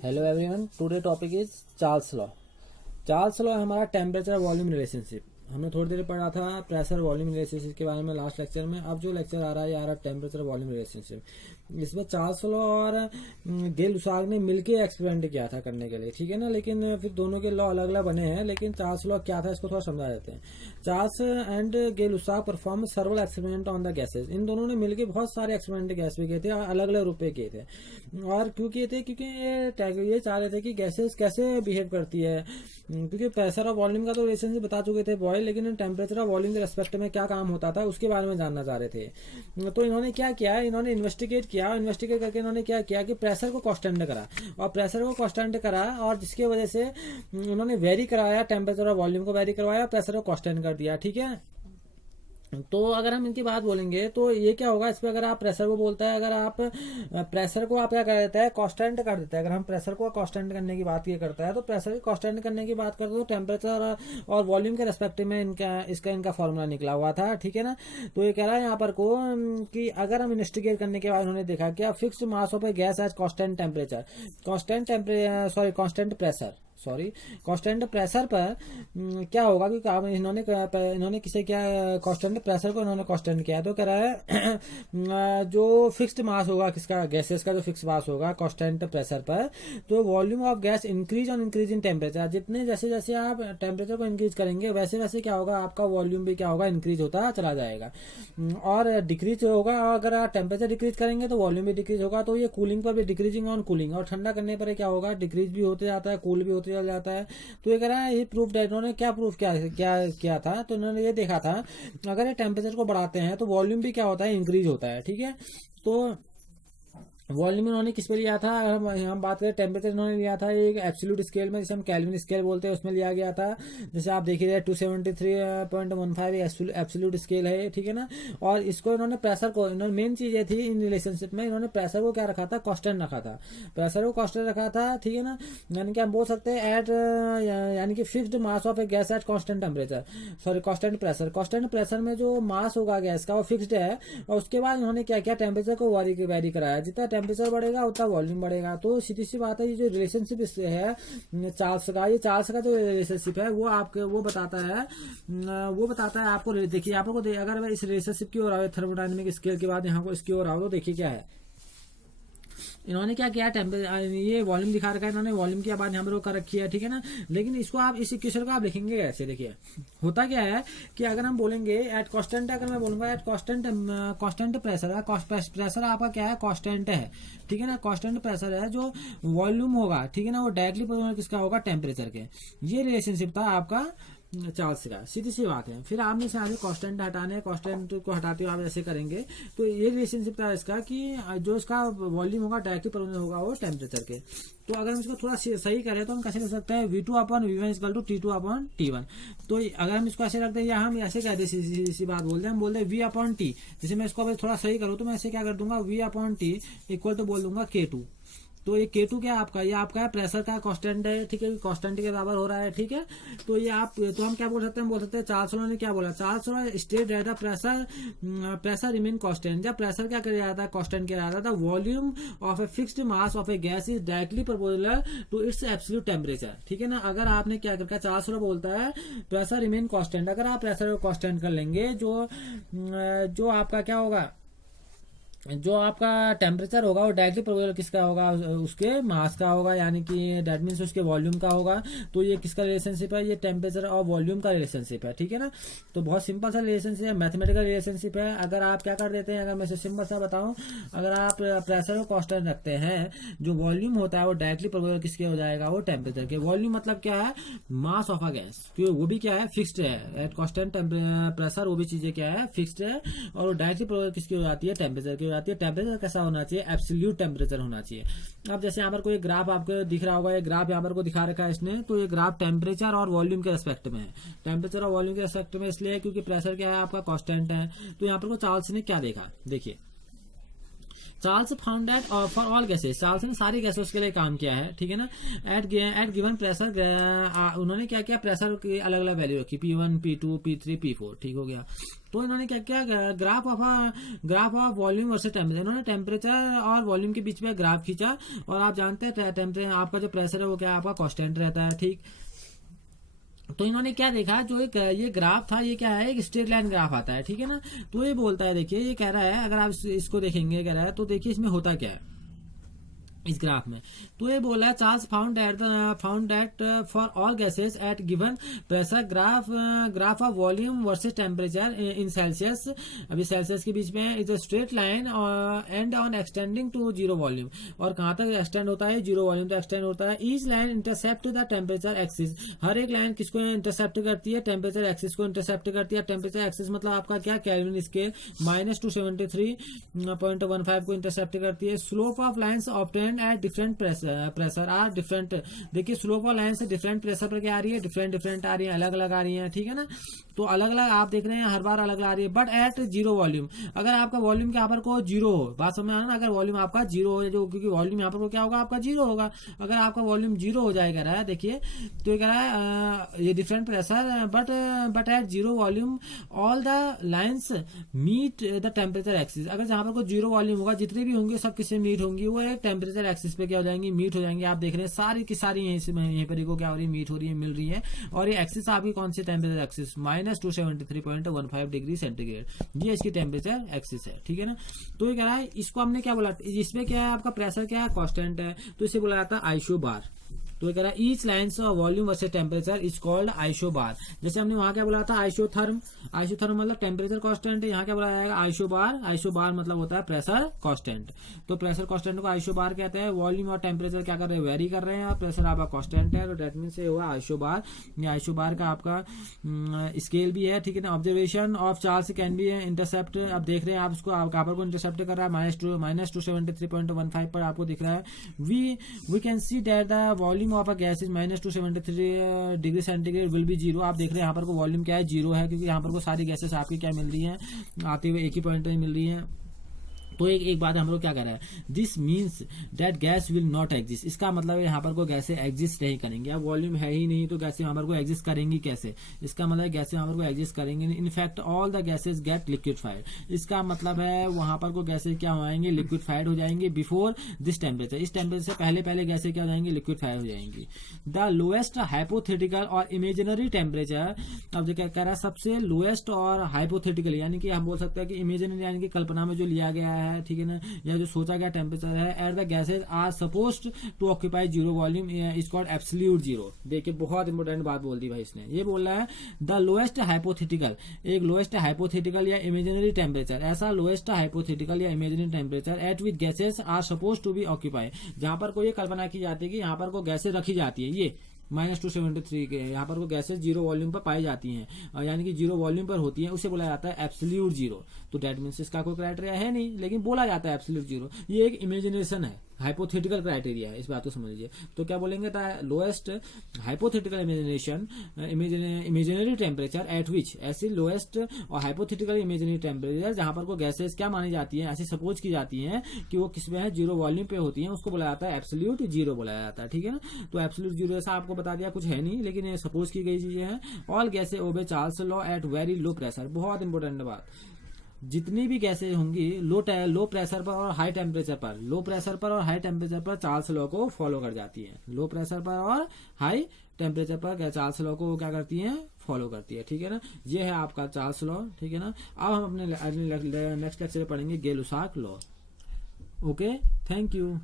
Hello everyone, today topic is Charles law. Charles law हमारा temperature volume relationship. हमने थोड़ी देर पढ़ा था प्रेशर वॉल्यूम रिलेशनशिप के बारे में लास्ट लेक्चर में। अब जो लेक्चर आ रहा है यार टेम्परेचर वॉल्यूम रिलेशनशिप, इसमें चार्ल्स लॉ और गेल लुसाग ने मिलके एक्सपेरिमेंट किया था करने के लिए, ठीक है ना। लेकिन फिर दोनों के लॉ अलग अलग बने हैं, लेकिन चार्ल्स लॉ क्या था इसको थोड़ा समझा देते हैं। Charles and Gay Lussac perform several experiment on the gases. इन दोनों ने मिलकर बहुत सारे एक्सपेरिमेंट गैस भी किए थे और अलग अलग रूप में किए थे। और क्यों किए थे? क्योंकि ये चाह रहे थे कि गैसेज कैसे बिहेव करती है। क्योंकि प्रेशर और वॉल्यूम का तो रिलेशनशिप बता चुके थे बॉय, लेकिन टेम्परेचर और वॉल्यूम के रेस्पेक्ट में क्या काम होता था उसके बारे में जानना चाह रहे थे। तो इन्होंने क्या किया, इन्होंने इन्वेस्टिगेट किया। इन्वेस्टिगेट करके इन्होंने क्या किया कि प्रेशर को कांस्टेंट करा, और प्रेशर को कांस्टेंट करा और जिसकी वजह से उन्होंने वेरी कराया, टेम्परेचर और वॉल्यूम को वेरी करवाया, प्रेशर को कांस्टेंट कर दिया, ठीक है। तो अगर हम इनकी बात बोलेंगे तो ये क्या होगा, इस पे अगर आप प्रेशर को बोलता है, अगर आप प्रेशर को आप क्या कर देता है, कांस्टेंट कर देता है। अगर हम प्रेशर को कांस्टेंट करने की बात ये करता है तो प्रेशर को कांस्टेंट करने की बात करते तो टेम्परेचर और वॉल्यूम के रेस्पेक्टिव में इनका फॉर्मूला निकला हुआ था, ठीक है ना। तो ये कह रहा है यहाँ पर को कि अगर हम इन्वेस्टिगेट करने के बाद उन्होंने देखा क्या fixed mass of a gas as constant temperature, constant pressure पर क्या होगा, क्योंकि इन्होंने किसे क्या कांस्टेंट प्रेशर को इन्होंने कांस्टेंट किया। तो कह रहा है जो फिक्स्ड मास होगा किसका, गैसेस का जो फिक्स मास होगा कांस्टेंट प्रेशर पर, तो volume of gas increase on increase in temperature. जितने जैसे जैसे आप टेम्परेचर को इंक्रीज करेंगे वैसे वैसे क्या होगा, आपका वॉल्यूम भी क्या होगा, इंक्रीज होता चला जाएगा। और डिक्रीज होगा, अगर आप टेम्परेचर डिक्रीज करेंगे तो वॉल्यूम भी डिक्रीज होगा। तो ये कूलिंग पर भी डिक्रीजिंग ऑन कूलिंग, और ठंडा करने पर क्या होगा, डिक्रीज भी होते जाता है, कूल भी होते चल जाता है। तो ये कह रहा है ये प्रूफ, इन्होंने क्या प्रूफ किया था, तो इन्होंने ये देखा था अगर ये टेम्परेचर को बढ़ाते हैं तो वॉल्यूम भी क्या होता है, इंक्रीज होता है, ठीक है। तो वॉल्यूम इन्होंने किस पे लिया था, अगर हम बात करें टेम्परेचर इन्होंने लिया था एक एब्सोल्यूट स्केल में, जिसे हम केल्विन स्केल बोलते हैं, उसमें लिया गया था। जैसे आप देखिए 273.15 एब्सोल्यूट स्केल है, ठीक है ना। और इसको इन्होंने प्रेशर को, इन्होंने मेन चीज ये थी इन रिलेशनशिप में, इन्होंने प्रेशर को क्या रखा था, कांस्टेंट रखा था। प्रेशर को कांस्टेंट रखा था, ठीक है ना। यानी कि हम बोल सकते हैं एट यानी कि fixed mass of a gas at constant temperature, constant pressure. Constant pressure में जो मास होगा गैस का वो फिक्स्ड है, और उसके बाद इन्होंने क्या किया, टेम्परेचर को वेरी कराया। जितना टेम्परेचर बढ़ेगा उतना वॉल्यूम बढ़ेगा। तो सीधी सी बात है, ये जो रिलेशनशिप है चार्ल्स का, ये चार्ल्स का जो रिलेशनशिप है वो आपके वो बताता है आपको। देखिए आपको अगर इस रिलेशनशिप की ओर आओ, थर्मोडायनेमिक स्केल के बाद यहाँ को इसकी ओर आओ तो देखिए क्या है, इन्होंने क्या किया, ये वॉल्यूम दिखा रखा है, इन्होंने वॉल्यूम की बाद यहाँ पर कर रखी है, ठीक है ना। लेकिन इसको आप इस इक्वेशन को आप लिखेंगे ऐसे, देखिए होता क्या है कि अगर हम बोलेंगे एट कांस्टेंट, अगर मैं बोलूंगा एट कांस्टेंट प्रेशर है, प्रेशर आपका क्या है, कांस्टेंट है, ठीक है ना। कांस्टेंट प्रेशर है, जो वॉल्यूम होगा, ठीक है ना, वो डायरेक्टली किसका होगा, टेम्परेचर के। ये रिलेशनशिप था आपका चार्ल्स का, सीधी सी बात है। फिर आपने से आगे कांस्टेंट हटाने, कांस्टेंट को हटाते हुए आप ऐसे करेंगे तो ये रिलेशनशिप था इसका कि जो इसका वॉल्यूम होगा डायरेक्टली प्रोपोर्शनल होगा वो टेम्परेचर के। तो अगर हम इसको थोड़ा सही करें तो हम कैसे कर सकते हैं, V2/V1 तो अगर हम इसको ऐसे रखते हैं, या हम ऐसे कह दे सी बात बोलते हैं, हम बोलते हैं V/T। जैसे मैं इसको थोड़ा सही करूँ तो मैं ऐसे क्या कर दूंगा, V/T इक्वल टू बोल दूंगा K2। तो ये K2 क्या है आपका, ये आपका है प्रेशर का कांस्टेंट है, ठीक है, कांस्टेंट के बराबर हो रहा है, ठीक है। तो ये तो हम क्या बोल सकते हैं, बोल सकते हैं चार्ल्स लॉ ने क्या बोला, चार्ल्स लॉ स्टेट रहता प्रेशर रिमेन कांस्टेंट। जब प्रेशर क्या कर जाता है, कांस्टेंट किया जाता था, volume of a fixed mass of a gas is directly proportional to its absolute temperature, ठीक है ना। अगर आपने क्या करके, चार्ल्स लॉ बोलता है प्रेशर रिमेन कांस्टेंट, अगर आप प्रेशर को कांस्टेंट कर लेंगे, जो आपका क्या होगा, जो आपका टेम्परेचर होगा वो डायरेक्टली प्रोपोर्शनल किसका होगा, उसके मास का होगा, यानी कि दैट मीन्स उसके वॉल्यूम का होगा। तो ये किसका रिलेशनशिप है, ये टेम्परेचर और वॉल्यूम का रिलेशनशिप है, ठीक है ना। तो बहुत सिंपल सा रिलेशनशिप है, मैथमेटिकल रिलेशनशिप है। अगर आप क्या कर देते हैं, अगर मैं सिंपल सा बताऊं, अगर आप प्रेशर को कांस्टेंट रखते हैं, जो वॉल्यूम होता है वो डायरेक्टली प्रोपोर्शनल किसके हो जाएगा, वो टेम्परेचर के। वॉल्यूम मतलब क्या है, मास ऑफ अ गैस, क्योंकि वो भी क्या है, फिक्स्ड है एट कांस्टेंट प्रेशर, वो भी चीजें क्या है, फिक्स्ड है, और डायरेक्टली प्रोपोर्शनल किसकी हो जाती है, टेम्परेचर की। टेम्परेचर कैसा होना चाहिए, एब्सोल्यूट टेम्परेचर होना चाहिए। अब जैसे यहाँ पर कोई ग्राफ आपको दिख रहा होगा, ये ग्राफ यहाँ पर को दिखा रखा है इसने, तो ये ग्राफ टेम्परेचर और वॉल्यूम के रेस्पेक्ट में है। टेम्परेचर और वॉल्यूम के रेस्पेक्ट में इसलिए है क्योंकि प्रेशर क्या है आपका, कांस्टेंट है। तो यहाँ पर को चार्ल्स ने क्या देखा, देखिए Charles found that for all gases, Charles ने सारी गैसेस के लिए काम किया है, ठीक है ना। एट गिवन प्रेशर उन्होंने क्या किया, प्रेशर की अलग अलग वैल्यू रखी, P1 P2 P3 P4, ठीक हो गया। तो इन्होंने क्या किया, graph of volume versus temperature, इन्होंने टेम्परेचर और वॉल्यूम के बीच में ग्राफ खींचा। और आप जानते हैं टेम्परेचर आपका जो प्रेशर है वो क्या है, आपका कांस्टेंट रहता है, ठीक। तो इन्होंने क्या देखा, जो एक ये ग्राफ था, ये क्या है, एक स्ट्रेट लाइन ग्राफ आता है, ठीक है ना। तो ये बोलता है, देखिए ये कह रहा है, अगर आप इसको देखेंगे कह रहा है, तो देखिए इसमें होता क्या है इस ग्राफ में। तो ये बोला है, Charles found that for all gases at given pressure graph of volume versus temperature in Celsius, अभी सेल्सियस के बीच में is a straight line and on extending to zero volume, और कहां तक एक्सटेंड होता है, जीरो वॉल्यूम तो एक्सटेंड होता है। Each line intercept the temperature axis, हर एक लाइन किसको इंटरसेप्ट करती है, टेम्परेचर एक्सिस को इंटरसेप्ट करती है। टेम्परेचर एक्सिस मतलब आपका क्या, केल्विन स्केल, -273.15 को इंटरसेप्ट करती है। Slope of lines obtain at different pressure are different, देखिए स्लोप ऑफ लाइन से डिफरेंट प्रेशर पर क्या आ रही है, डिफरेंट आ रही है, अलग अलग आ रही है, ठीक है ना। तो अलग अलग आप देख रहे हैं, हर बार अलग अलग आ रही है। बट एट जीरो वॉल्यूम, अगर आपका वॉल्यूम यहाँ पर को जीरो हो, बात समझ आना, अगर वॉल्यूम आपका जीरो हो, जो क्योंकि वॉल्यूम यहाँ पर को क्या होगा, आपका जीरो होगा। अगर आपका वॉल्यूम जीरो हो जाएगा रहा है, देखिए तो ये कह रहा है ये different pressure, but at zero volume all the lines meet the temperature axis, अगर जहां पर कोई जीरो वॉल्यूम होगा, जितने भी होंगे सब किससे मीट होंगी, वो एक टेम्परेचर एक्सिस पे क्या हो जाएंगी, मीट हो जाएंगे। आप देख रहे हैं सारी की सारी यहीं पर को क्या हो रही है, मीट हो रही है, मिल रही है। और ये एक्सिस आपकी कौन सी टेम्परेचर एक्सिस, -273.15 डिग्री सेंटीग्रेड, ये इसकी टेम्परेचर एक्सिस है, ठीक है ना। तो ये कह रहा है, इसको हमने क्या बोला, इसमें क्या है, आपका प्रेशर क्या है, कांस्टेंट है, तो इसे बोला जाता है आइसोबार। तो ये कह रहा है each lines of volume versus temperature is called isobar. जैसे हमने वहां क्या बोला था, आइसोथर्म मतलब टेम्परेचर कांस्टेंट है, यहाँ क्या बोला जाएगा, आइसोबार मतलब होता है प्रेशर कांस्टेंट। तो प्रेशर कांस्टेंट को आइसोबार कहते हैं। वॉल्यूम और टेम्परेचर क्या कर रहे हैं, वेरी कर रहे हैं, और प्रेशर आपका कांस्टेंट है, तो डेट मीन से हुआ आइसोबार। ये आइसोबार का आपका स्केल भी है, ठीक है ना। Observation of Charles can be intercept, अब देख रहे हैं आप इसको, कापर को इंटरसेप्ट कर रहा है -273.15 पर आपको दिख रहा है। We can see that the volume of a gas is -273 degree centigrade will be zero. आप देख रहे हैं यहाँ पर को वॉल्यूम क्या है, जीरो है, क्योंकि यहाँ पर को सारी गैसेस आपकी क्या मिल रही हैं, आते हुए एक ही पॉइंट में मिल रही हैं। तो एक बात हम लोग क्या कर रहे हैं, this means that gas will not exist, इसका मतलब है यहाँ पर को गैसें एग्जिस्ट नहीं करेंगे। अब वॉल्यूम है ही नहीं तो गैसें यहाँ पर को एग्जिस्ट करेंगी कैसे, इसका मतलब गैसें यहाँ पर को एग्जिस्ट करेंगे। In fact all the gases get liquefied, इसका मतलब है वहां पर को गैसें क्या हो जाएंगे, लिक्विफाइड हो जाएंगे बिफोर दिस टेम्परेचर, इस टेम्परेचर से पहले गैसें क्या हो जाएंगी, लिक्विफाइड हो जाएंगी। द लोएस्ट हाइपोथेटिकल और इमेजिनरी टेम्परेचर, अब जो क्या कह रहा है, सबसे लोएस्ट और हाइपोथेटिकल, यानी कि हम बोल सकते हैं कि इमेजिनरी यानी कि कल्पना में जो लिया गया है, ठीक है ना, या जो सोचा गया टेम्परेचर है, at the gases are supposed to occupy zero volume is called absolute zero. देखिए बहुत इंपॉर्टेंट बात बोल दी भाई इसने, ये बोल रहा है द लोएस्ट हाइपोथेटिकल, एक लोएस्ट हाइपोथेटिकल या इमेजिनरी टेम्परेचर, ऐसा लोएस्ट हाइपोथेटिकल या imaginary temperature at which gases are supposed to be occupy, जहां पर कोई कल्पना की जाती है कि यहाँ पर को गैसेज रखी जाती है, ये -273 के यहाँ पर वो गैसेस जीरो वॉल्यूम पर पाई जाती हैं, यानी कि जीरो वॉल्यूम पर होती हैं, उसे बोला जाता है एब्सोल्यूट जीरो। तो डेट मीन्स इसका कोई क्राइटेरिया है नहीं, लेकिन बोला जाता है एब्सोल्यूट जीरो, ये एक इमेजिनेशन है, हाइपोथेटिकल क्राइटेरिया है, इस बात को समझ लीजिए। तो क्या बोलेंगे, lowest hypothetical imaginary temperature at विच, ऐसी लोएस्ट और हाइपोथेटिकल इमेजिनरी टेम्परेचर जहां पर को गैसेस क्या मानी जाती है, ऐसी सपोज की जाती है कि वो किस में है, जीरो वॉल्यूम पे होती है, उसको बोला जाता है एब्सोल्यूट जीरो बोला जाता है, ठीक है ना। तो एब्सोल्यूट जीरो ऐसा आपको बता दिया, कुछ है नहीं, लेकिन ये सपोज की गई चीजें हैं। All gases obey Charles law at very low pressure, बहुत इंपॉर्टेंट बात, जितनी भी गैसें होंगी लो प्रेशर पर और हाई टेम्परेचर पर, लो प्रेशर पर और हाई टेम्परेचर पर चार्ल्स लॉ को फॉलो कर जाती है। लो प्रेशर पर और हाई टेम्परेचर पर चार्ल्स लॉ को क्या करती है, फॉलो करती है, ठीक है ना। ये है आपका चार्ल्स लॉ, ठीक है ना। अब हम अपने नेक्स्ट लेक्चर में पढ़ेंगे गै-लुसाक लॉ। Okay, thank you.